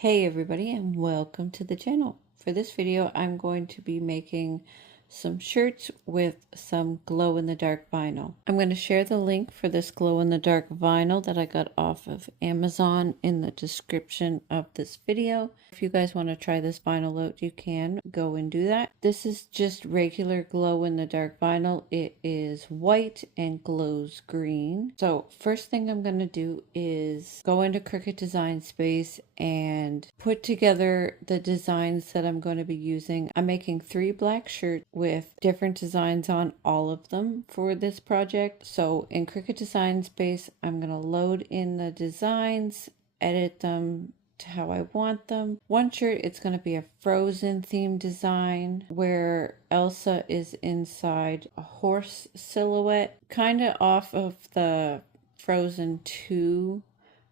Hey everybody, and welcome to the channel. For this video I'm going to be making some shirts with some glow-in-the-dark vinyl. I'm going to share the link for this glow-in-the-dark vinyl that I got off of Amazon in the description of this video. If you guys want to try this vinyl out, you can go and do that. This is just regular glow-in-the-dark vinyl. It is white and glows green. So first thing I'm going to do is go into Cricut Design Space and put together the designs that I'm going to be using. I'm making 3 black shirts with different designs on all of them for this project. So in Cricut Design Space, I'm going to load in the designs, edit them to how I want them. One shirt, it's going to be a Frozen theme design where Elsa is inside a horse silhouette, kind of off of the Frozen 2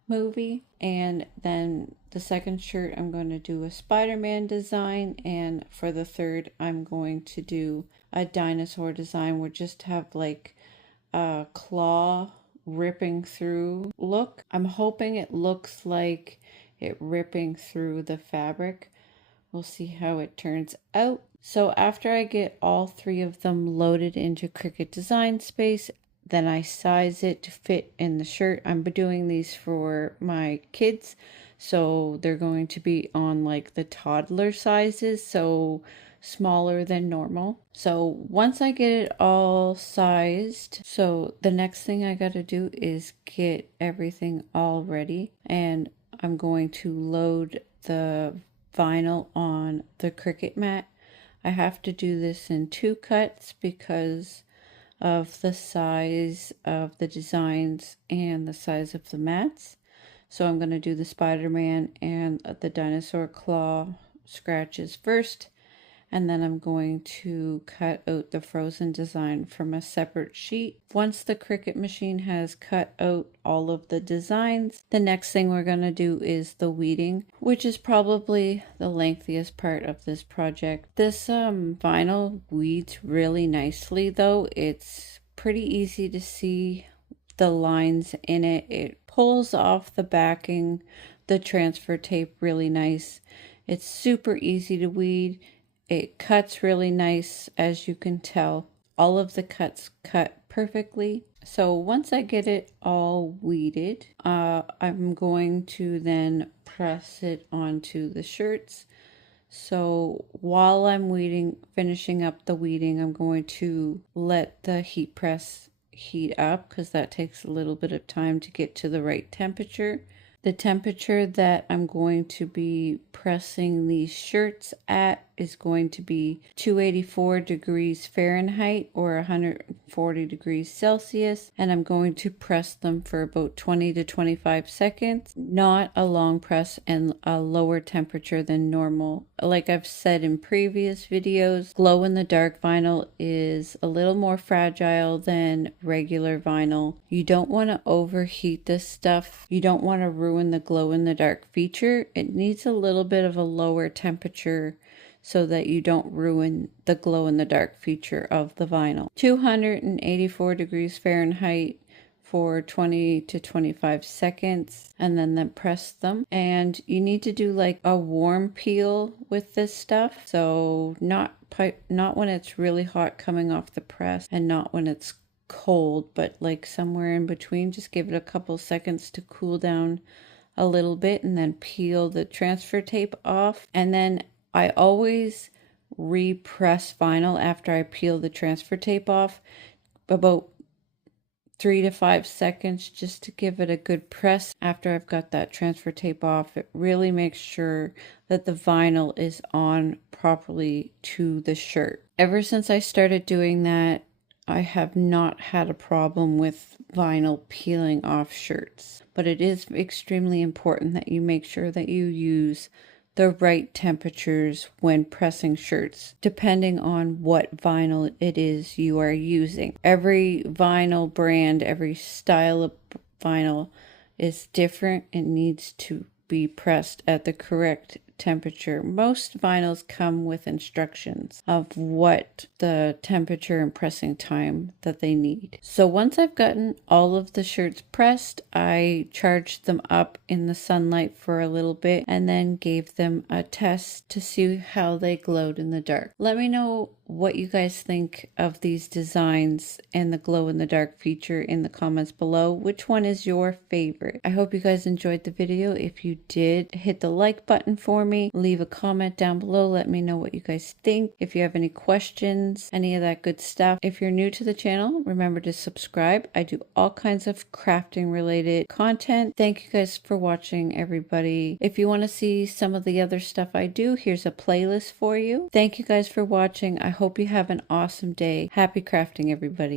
movie. And then the second shirt I'm going to do a Spider-Man design, and for the third I'm going to do a dinosaur design where just have like a claw ripping through look. I'm hoping it looks like it ripping through the fabric. We'll see how it turns out. So after I get all 3 of them loaded into Cricut Design Space, then I size it to fit in the shirt. I'm doing these for my kids, so they're going to be on like the toddler sizes, so smaller than normal. So once I get it all sized, so the next thing I got to do is get everything all ready, and I'm going to load the vinyl on the Cricut mat. I have to do this in 2 cuts because of the size of the designs and the size of the mats. So I'm going to do the Spider-Man and the dinosaur claw scratches first, and then I'm going to cut out the Frozen design from a separate sheet. Once the Cricut machine has cut out all of the designs, the next thing we're going to do is the weeding, which is probably the lengthiest part of this project. This vinyl weeds really nicely though. It's pretty easy to see the lines in it. It pulls off the backing, the transfer tape really nice. It's super easy to weed. It cuts really nice, as you can tell. All of the cuts cut perfectly. So once I get it all weeded, I'm going to then press it onto the shirts. So while I'm finishing up the weeding, I'm going to let the heat press heat up because that takes a little bit of time to get to the right temperature. The temperature that I'm going to be pressing these shirts at is going to be 284 degrees Fahrenheit or 140 degrees Celsius, and I'm going to press them for about 20 to 25 seconds. Not a long press and a lower temperature than normal. Like I've said in previous videos, glow-in-the-dark vinyl is a little more fragile than regular vinyl. You don't want to overheat this stuff. You don't want to ruin the glow-in-the-dark feature. It needs a little bit of a lower temperature so that you don't ruin the glow-in-the-dark feature of the vinyl. 284 degrees Fahrenheit for 20 to 25 seconds, and then press them. And you need to do like a warm peel with this stuff, so not when it's really hot coming off the press, and not when it's cold, but like somewhere in between. Just give it a couple seconds to cool down a little bit, and then peel the transfer tape off. And then I always repress vinyl after I peel the transfer tape off, about 3 to 5 seconds, just to give it a good press after I've got that transfer tape off. It really makes sure that the vinyl is on properly to the shirt. Ever since I started doing that, I have not had a problem with vinyl peeling off shirts, but it is extremely important that you make sure that you use the right temperatures when pressing shirts, depending on what vinyl it is you are using. Every vinyl brand, every style of vinyl is different and needs to be pressed at the correct temperature. Most vinyls come with instructions of what the temperature and pressing time that they need. So once I've gotten all of the shirts pressed, I charged them up in the sunlight for a little bit and then gave them a test to see how they glowed in the dark. Let me know what you guys think of these designs and the glow in the dark feature in the comments below. Which one is your favorite? I hope you guys enjoyed the video. If you did, hit the like button for me. Leave a comment down below. Let me know what you guys think. If you have any questions, any of that good stuff. If you're new to the channel, remember to subscribe. I do all kinds of crafting related content. Thank you guys for watching, everybody. If you want to see some of the other stuff I do, here's a playlist for you. Thank you guys for watching. I hope you have an awesome day. Happy crafting, everybody.